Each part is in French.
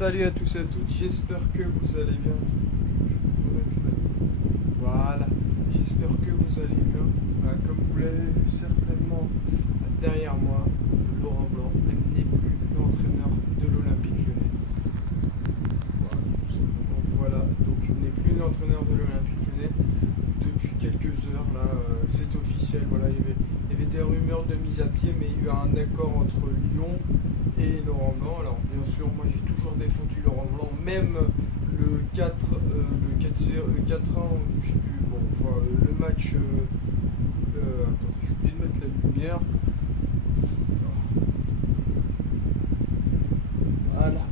Salut à tous et à toutes, j'espère que vous allez bien. Voilà, j'espère que vous allez bien. Comme vous l'avez vu certainement derrière moi, Laurent Blanc n'est plus l'entraîneur de l'Olympique Lyonnais. Voilà, tout simplement. Voilà, donc il n'est plus l'entraîneur de l'Olympique Lyonnais depuis quelques heures. Là, c'est officiel. Voilà, il y avait des rumeurs de mise à pied, mais il y a eu un accord entre Lyon et Laurent Blanc. Alors bien sûr, moi j'ai toujours défendu Laurent Blanc, même le 4, le 4-0, le 4-1, je sais plus, bon, enfin, le match. Attends, j'ai oublié de mettre la lumière. Voilà,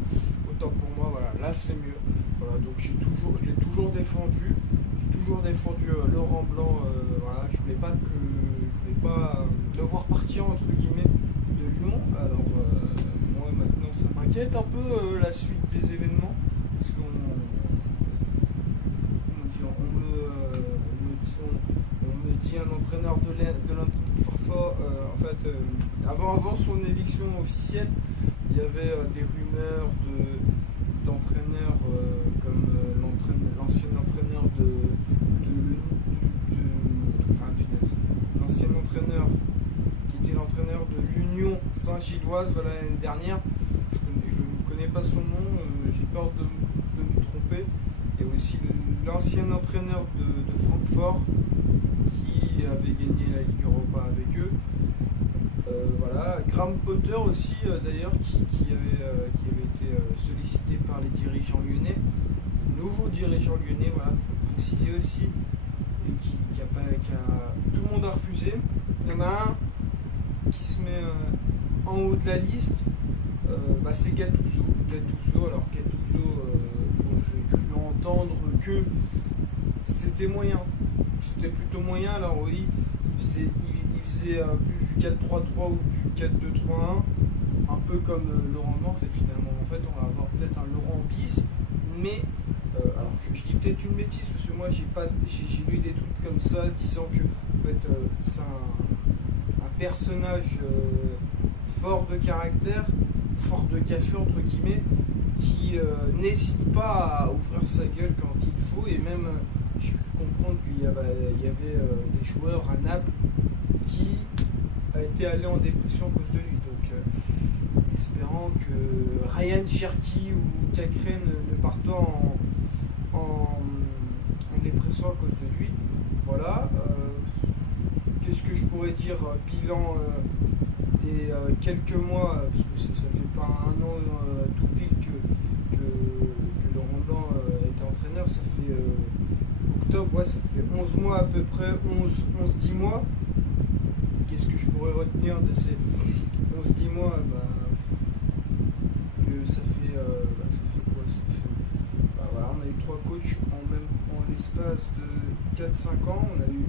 autant pour moi, voilà, là c'est mieux. Voilà, donc je l'ai toujours défendu. J'ai toujours défendu Laurent Blanc. Voilà, je voulais pas le voir partir entre guillemets de Lyon. Alors moi maintenant ça m'inquiète un peu la suite des événements parce qu'on me dit un entraîneur de l'Olympique Farfort. En fait, avant son éviction officielle, il y avait des rumeurs d'entraîneurs comme l'ancien entraîneur l'ancien entraîneur qui était l'entraîneur de l'Union Saint-Gilloise, voilà, l'année dernière. Je ne connais pas son nom, j'ai peur de me tromper. Et aussi l'ancien entraîneur de Francfort qui avait gagné la Ligue Europa avec eux. Voilà, Graham Potter aussi d'ailleurs qui avait été sollicité par les dirigeants lyonnais, nouveau dirigeant lyonnais, voilà, faut préciser aussi, et tout le monde a refusé. Il y en a un qui se met en haut de la liste, c'est Gattuso. Alors Gattuso, j'ai cru entendre que c'était moyen, c'était plutôt moyen. Alors oui, il faisait plus du 4-3-3 ou du 4-2-3-1, un peu comme Laurent Blanc. En fait, finalement, on va avoir peut-être un Laurent bis, mais alors je dis peut-être une bêtise parce que moi j'ai lu des trucs comme ça disant que en fait c'est un personnage fort de caractère, fort de café entre guillemets, qui n'hésite pas à ouvrir sa gueule quand il faut. Et même j'ai cru comprendre qu'il y avait des joueurs à Naples qui a été allé en dépression à cause de lui. Donc espérant que Ryan Cherki ou Cacré ne partent pas en dépression à cause de lui. Voilà. Qu'est-ce que je pourrais dire, bilan des quelques mois, parce que ça fait pas un an tout pile que Laurent Blanc était entraîneur. Ça fait octobre, ouais, ça fait 11 mois à peu près, 11-10 mois. Qu'est-ce que je pourrais retenir de ces 11-10 mois? Que ça fait quoi? Voilà, on a eu 3 coachs en l'espace de 4-5 ans. On a eu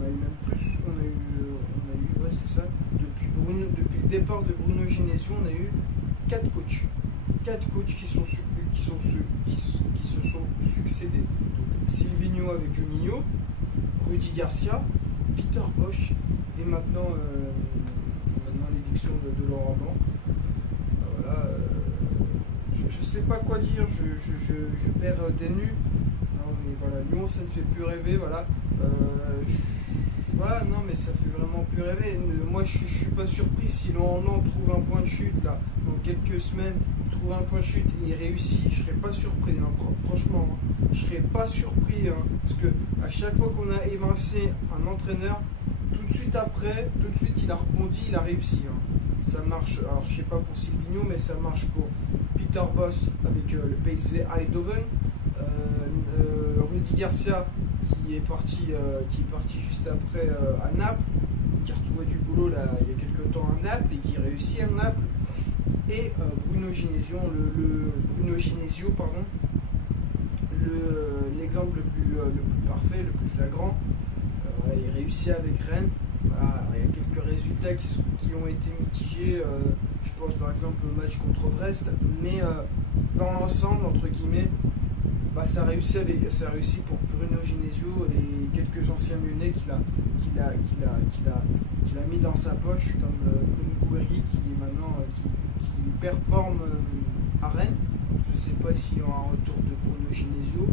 même plus. On a eu ouais, c'est ça. Depuis le départ de Bruno Genesio, on a eu 4 coachs. 4 coachs qui se sont succédés. Donc, Silvino avec Juninho, Rudi Garcia, Peter Bosz et maintenant l'éviction de Laurent Blanc. Voilà, je sais pas quoi dire, je perds des nus. Non mais voilà, Lyon ça ne fait plus rêver, voilà. Voilà, non mais ça fait vraiment plus rêver. Moi je suis pas surpris si Laurent Blanc trouve un point de chute là, dans quelques semaines, trouve un point de chute et il réussit, je serais pas surpris, hein, franchement, hein, je serais pas surpris, hein, parce que à chaque fois qu'on a évincé un entraîneur, tout de suite après, il a rebondi, il a réussi. Hein. Ça marche, alors je sais pas pour Silvino, mais ça marche pour Peter Bosz avec le PSV Eindhoven, Rudi Garcia qui est parti juste après à Naples, qui a retrouvé du boulot là il y a quelques temps à Naples et qui réussit à Naples, et Bruno Genesio, l'exemple le plus parfait, le plus flagrant. Voilà, il réussit avec Rennes. Voilà, il y a quelques résultats qui ont été mitigés. Je pense par exemple au match contre Brest, mais dans l'ensemble, entre guillemets, ça a réussi pour Bruno Genesio et quelques anciens Lyonnais qu'il a l'a mis dans sa poche comme Gouiri qui est maintenant qui performe à Rennes. Je sais pas s'il y aura un retour de Bruno Genesio.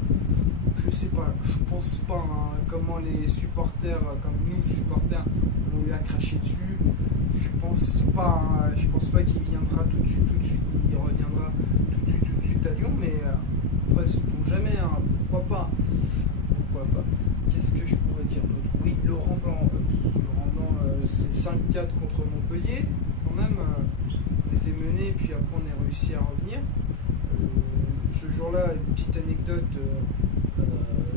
Je sais pas, je pense pas hein, comment les supporters, comme nous supporters, on lui a craché dessus. Je pense pas qu'il viendra tout de suite, il reviendra tout de suite à Lyon, mais après c'est pour jamais, hein, pourquoi pas. Qu'est-ce que je pourrais dire d'autre? Oui, Laurent Blanc, c'est 5-4 contre Montpellier, quand même, on était mené, puis après on a réussi à revenir. Ce jour-là, une petite anecdote,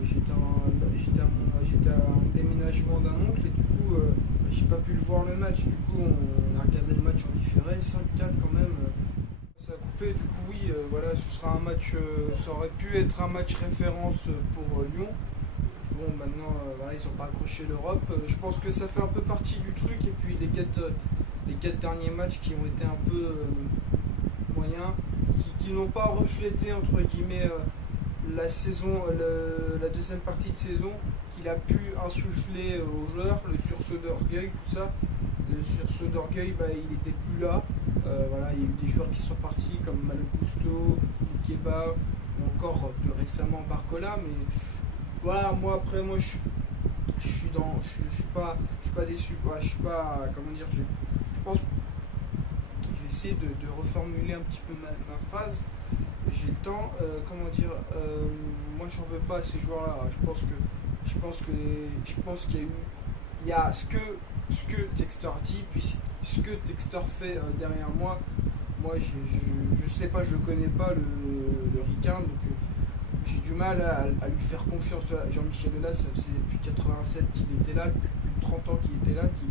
j'étais à un déménagement d'un oncle et du coup j'ai pas pu le voir le match, du coup on a regardé le match en différé, 5-4 quand même, ça a coupé, du coup oui, voilà, ce sera un match, ça aurait pu être un match référence pour Lyon. Bon, maintenant voilà, ils n'ont pas accroché l'Europe, je pense que ça fait un peu partie du truc, et puis les quatre derniers matchs qui ont été un peu moyens, qui n'ont pas reflété entre guillemets la saison, la deuxième partie de saison, qu'il a pu insuffler aux joueurs, le sursaut d'orgueil, tout ça. Le sursaut d'orgueil, il n'était plus là. Voilà, il y a eu des joueurs qui sont partis comme Malo Gusto, Ikeba, ou encore plus récemment Barcola, mais voilà, moi après, je suis pas déçu, quoi. Je suis pas, comment dire, je pense, je vais essayer de reformuler un petit peu ma phrase. J'ai le temps, comment dire, moi j'en veux pas à ces joueurs-là. Je pense qu'il y a eu, il y a ce que Textor dit, puis ce que Textor fait derrière moi. Moi je sais pas, je connais pas le Ricain, donc j'ai du mal à lui faire confiance. Jean-Michel Aulas, ça faisait depuis 87 qu'il était là, depuis plus de 30 ans qu'il était là, qui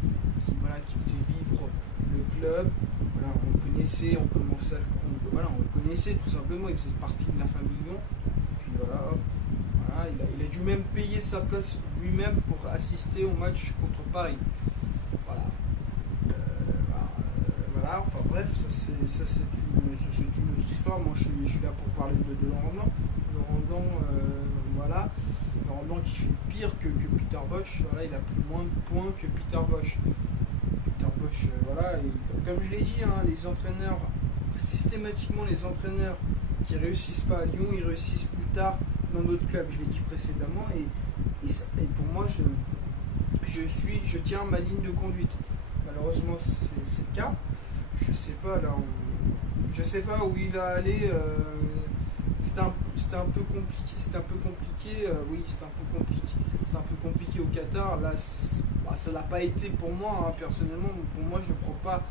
faisait vivre le club. Voilà, on le connaissait, on le connaissait tout simplement, il faisait partie de la famille Lyon. Et puis voilà, il a dû même payer sa place lui-même pour assister au match contre Paris. Voilà. Voilà, enfin bref, ça c'est une autre histoire. Moi je suis là pour parler de Laurent Blanc. Laurent Blanc, voilà. Laurent Blanc qui fait pire que Peter Bosz. Voilà, il a pris moins de points que Peter Bosz. Peter Bosz, voilà. Et comme je l'ai dit, hein, les entraîneurs, systématiquement les entraîneurs qui réussissent pas à Lyon, ils réussissent plus tard dans d'autres clubs. Je l'ai dit précédemment, et pour moi, je tiens ma ligne de conduite. Malheureusement, c'est le cas. Je sais pas là, je sais pas où il va aller. C'était un peu compliqué. Oui, c'était un peu compliqué au Qatar. Là, ça l'a pas été pour moi, hein, personnellement. Pour moi, je ne prends pas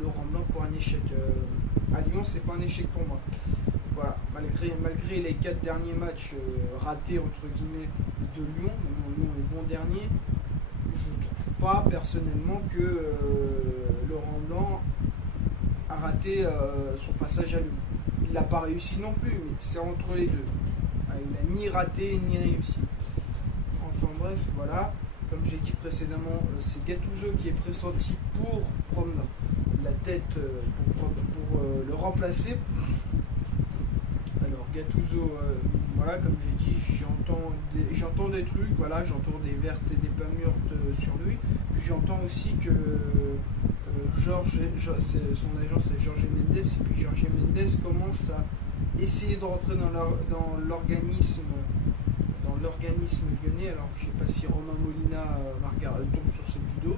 Laurent Blanc pour un échec. À Lyon, c'est pas un échec pour moi. Voilà, malgré les 4 derniers matchs ratés entre guillemets de Lyon, Lyon est bon dernier. Je trouve pas personnellement que Laurent Blanc a raté son passage à Lyon. Il n'a pas réussi non plus, mais c'est entre les deux. Il n'a ni raté ni réussi. Enfin bref, voilà. Comme j'ai dit précédemment, c'est Gattuso qui est pressenti pour prendre la tête, pour le remplacer. Alors Gattuso, voilà, comme j'ai dit, j'entends des trucs, voilà, j'entends des vertes et des pas mûres sur lui. Puis j'entends aussi que son agent c'est Jorge Mendes, et puis Jorge Mendes commence à essayer de rentrer dans l'organisme lyonnais. Alors je ne sais pas si Romain Molina tombe sur ce judo.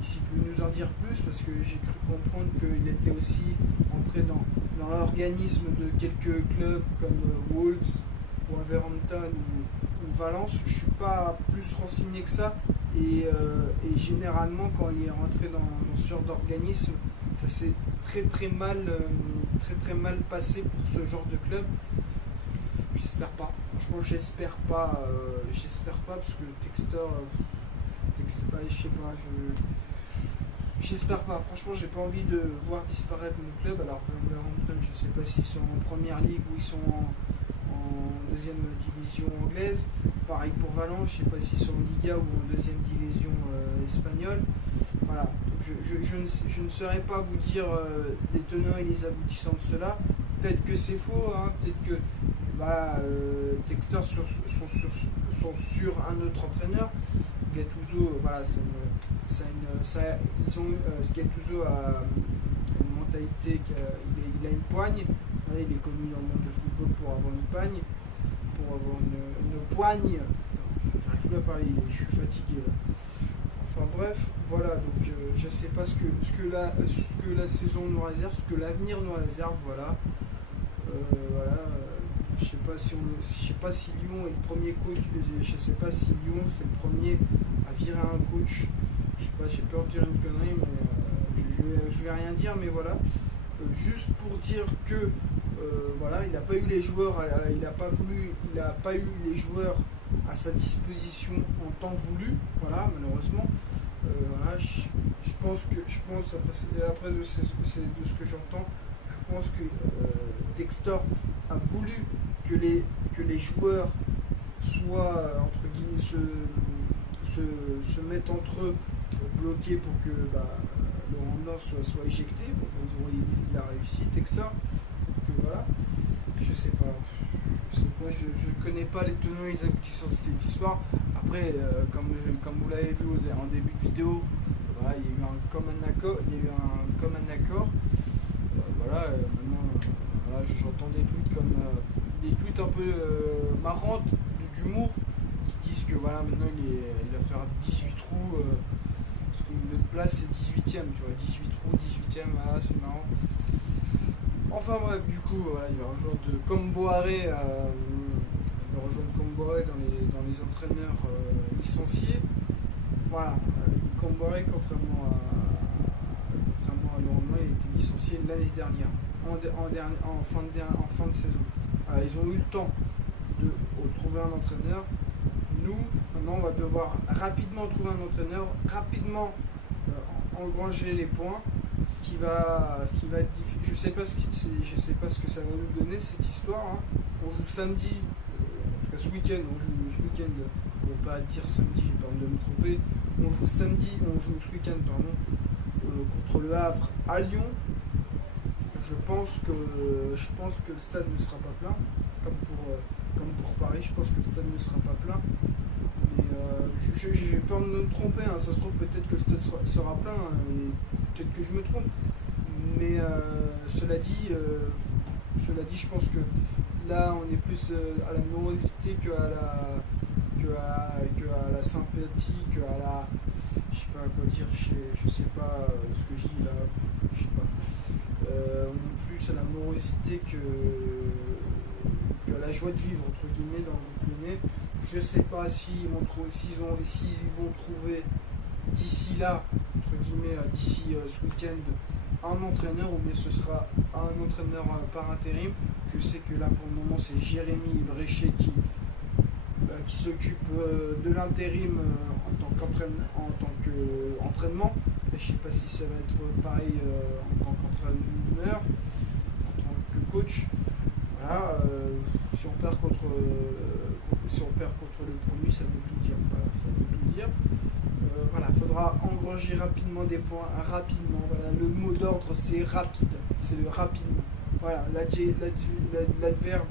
S'il peut nous en dire plus, parce que j'ai cru comprendre qu'il était aussi entré dans l'organisme de quelques clubs comme Wolves, Wolverhampton ou Valence. Je ne suis pas plus renseigné que ça, et généralement quand il est rentré dans ce genre d'organisme, ça s'est très mal passé pour ce genre de club. J'espère pas, franchement j'espère pas, parce que Textor, je sais pas, j'espère pas, franchement j'ai pas envie de voir disparaître mon club. Alors Wolverhampton, je sais pas s'ils sont en première ligue ou ils sont en deuxième division anglaise. Pareil pour Valence, je sais pas s'ils sont en Liga ou en deuxième division espagnole. Voilà, donc je ne saurais pas vous dire les tenants et les aboutissants de cela. Peut-être que c'est faux, hein, peut-être que Textor sont sur un autre entraîneur. Gattuso, voilà, Gattuso a une mentalité, il a une poigne. Voilà, il est connu dans le monde du football pour avoir une poigne, une poigne. J'arrive plus à parler, je suis fatigué là. Enfin bref, voilà, donc je sais pas ce que la saison nous réserve, ce que l'avenir nous réserve, voilà. Voilà, je sais pas si Lyon est le premier coach, je sais pas si Lyon c'est le premier à virer un coach. Je sais pas, j'ai peur de dire une connerie, mais je vais rien dire, mais voilà. Juste pour dire que voilà, il n'a pas eu les joueurs, il n'a pas eu les joueurs à sa disposition en temps voulu, voilà, malheureusement. Voilà, je pense après de ce que j'entends, je pense que Textor a voulu que les joueurs soient entre guillemets se mettent entre eux bloqués pour que le rendement soit éjecté. Bon, il a réussi, Textor. Donc voilà, je sais pas. Je connais pas les tenants et les aboutissants de cette histoire. Après, comme vous l'avez vu en début de vidéo, voilà, il y a eu un commun accord. Voilà, maintenant, voilà, j'entends des tweets un peu marrantes, d'humour, qui disent que voilà, maintenant il va faire 18 trous, parce que notre place c'est 18ème, tu vois, 18 trous, 18ème, voilà, c'est marrant. Enfin bref, du coup, voilà, il va rejoindre Comboiré dans les entraîneurs licenciés. Voilà, Comboiré, contrairement à Laurent, il a été licencié l'année dernière, en fin de saison. Voilà, ils ont eu le temps de trouver un entraîneur. Nous, maintenant, on va devoir rapidement trouver un entraîneur, rapidement engranger les points. Ce qui va être difficile. Je sais pas ce que ça va nous donner cette histoire. Hein. On joue samedi, en tout cas ce week-end, on ne va pas dire samedi, j'ai peur de me tromper. On joue ce week-end, contre le Havre à Lyon. Je pense que le stade ne sera pas plein, comme pour Paris. Je pense que le stade ne sera pas plein. Mais j'ai peur de me tromper. Hein. Ça se trouve peut-être que le stade sera plein. Et peut-être que je me trompe. Mais cela dit, je pense que là, on est plus à la morosité qu'à la sympathie, qu'à la... Je sais pas quoi dire, je sais pas ce que je dis là, je sais pas. On est plus à la morosité qu'à la joie de vivre, entre guillemets, dans le groupe lyonnais. Je sais pas s'ils vont trouver d'ici là, entre guillemets, d'ici ce week-end, un entraîneur, ou bien ce sera un entraîneur par intérim. Je sais que là pour le moment c'est Jérémy Bréchet qui s'occupe de l'intérim en tant qu'entraînement. Je sais pas si ça va être pareil en tant qu'entraîneur, en tant que coach. Voilà, si on perd contre le promu, ça veut tout dire. Voilà, ça veut tout dire. Voilà, faudra engranger rapidement des points, rapidement. Voilà, le mot d'ordre c'est rapide, c'est le rapidement. Voilà, l'adverbe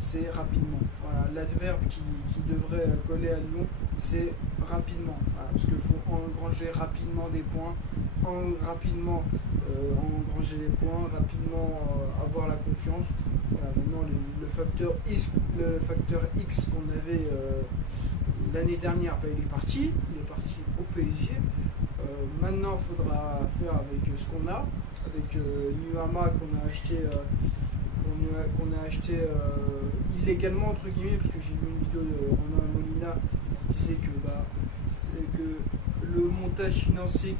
c'est rapidement. Voilà, l'adverbe qui devrait coller à Lyon, c'est rapidement. Voilà, parce qu'il faut engranger rapidement des points, rapidement engranger des points, rapidement avoir la confiance. Voilà, maintenant le facteur X qu'on avait l'année dernière, il est parti au PSG. Maintenant, il faudra faire avec ce qu'on a, avec Nuama qu'on a acheté illégalement entre guillemets, parce que j'ai vu une vidéo de Romain Molina qui disait que le montage financier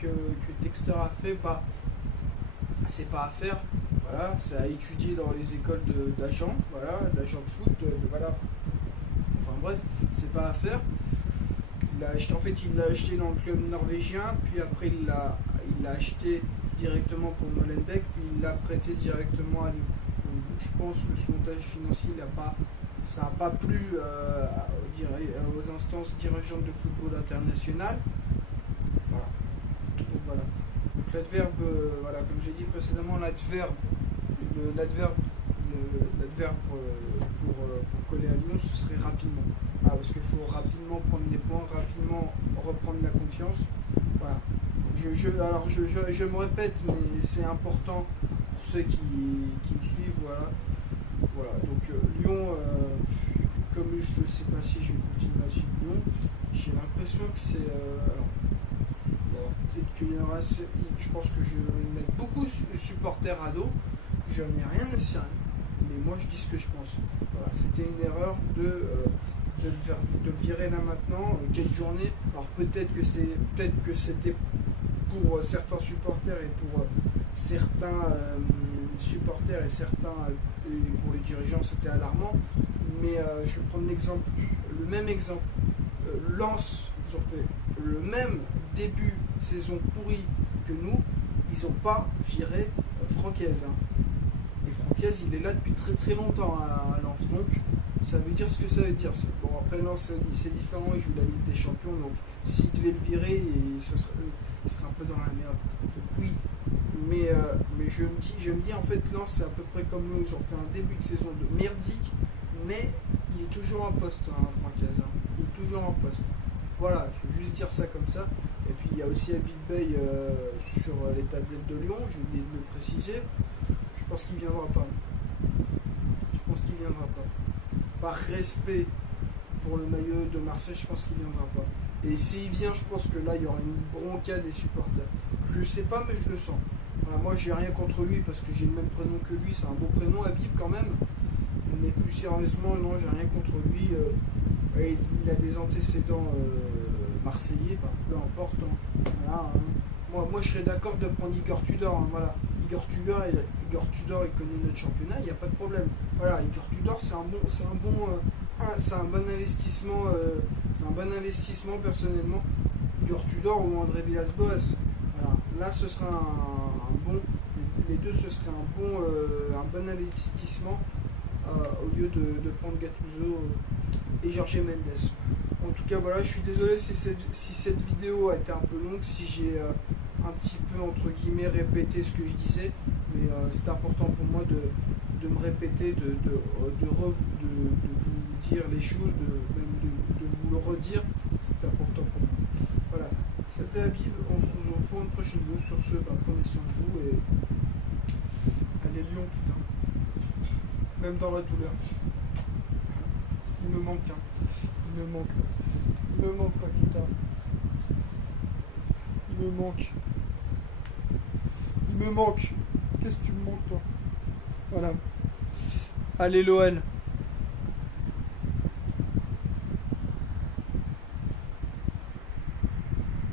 que Textor a fait, c'est pas à faire. Voilà, c'est à étudier dans les écoles d'agents, voilà, d'agents de foot, voilà. Enfin bref, c'est pas à faire. Il l'a acheté dans le club norvégien, puis après il l'a acheté directement pour Molenbeek, puis il l'a prêté directement à Lyon. Donc, je pense que ce montage financier, ça n'a pas plu aux instances dirigeantes de football international. Voilà. Donc voilà. Donc l'adverbe, voilà, comme j'ai dit précédemment, l'adverbe l'adverbe pour coller à Lyon, ce serait rapidement. Ah, parce qu'il faut rapidement prendre des points, rapidement reprendre la confiance. Voilà. Je me répète, mais c'est important pour ceux qui me suivent. Voilà. Voilà. Donc Lyon, comme je ne sais pas si je vais continuer à suivre Lyon, j'ai l'impression que c'est... peut-être qu'il y en aura, je pense que je vais mettre beaucoup de supporters à dos. Je n'ai rien à cirer, mais moi je dis ce que je pense. Voilà, c'était une erreur de le virer là maintenant, quelle journée. Alors peut-être que c'était pour certains supporters et pour certains supporters et certains et pour les dirigeants c'était alarmant. Mais je vais prendre le même exemple. Lens, ils ont fait le même début de saison pourri que nous. Ils n'ont pas viré Francaise. Hein. Et Francaise, il est là depuis très très longtemps à Lens. Donc, ça veut dire ce que ça veut dire. Bon, après Lens, c'est différent. Il joue la Ligue des Champions. Donc, s'il devait le virer, il serait un peu dans la merde. Donc, oui. Mais je me dis, en fait, Lens, c'est à peu près comme nous. Ils ont fait un début de saison de merdique. Mais il est toujours en poste, hein, Francaise. Hein. Il est toujours en poste. Voilà, je veux juste dire ça comme ça. Et puis il y a aussi Habib Bey sur les tablettes de Lyon, j'ai oublié de le préciser. Je pense qu'il ne viendra pas. Je pense qu'il ne viendra pas. Par respect pour le maillot de Marseille, je pense qu'il ne viendra pas. Et s'il vient, je pense que là, il y aura une bronca des supporters. Je ne sais pas, mais je le sens. Voilà, moi, j'ai rien contre lui parce que j'ai le même prénom que lui. C'est un beau prénom, Habib, quand même. Mais plus sérieusement, non, j'ai rien contre lui. Il a des antécédents marseillais, peu importe. Hein. Voilà, hein. Moi, je serais d'accord de prendre Igor Tudor. Hein, voilà. Igor Tudor, il connaît notre championnat, il n'y a pas de problème. Voilà, Igor Tudor, c'est un bon investissement. C'est un bon investissement personnellement. Igor Tudor ou André Villas-Boas. Voilà. Là, ce sera un bon. Les deux, ce serait un bon investissement. Au lieu de prendre Gattuso et Jorge Mendes. En tout cas, voilà, je suis désolé si cette vidéo a été un peu longue, si j'ai un petit peu, entre guillemets, répété ce que je disais, mais c'est important pour moi de me répéter, de vous dire les choses, de vous le redire, c'est important pour moi. Voilà, c'était Habib, on se retrouve pour une prochaine vidéo. Sur ce, prenez soin de vous et allez Lyon, putain. Même dans la douleur. Il me manque, hein. Il me manque, Paquita. Il me manque. Qu'est-ce que tu me manques, toi? Voilà. Allez, l'OL.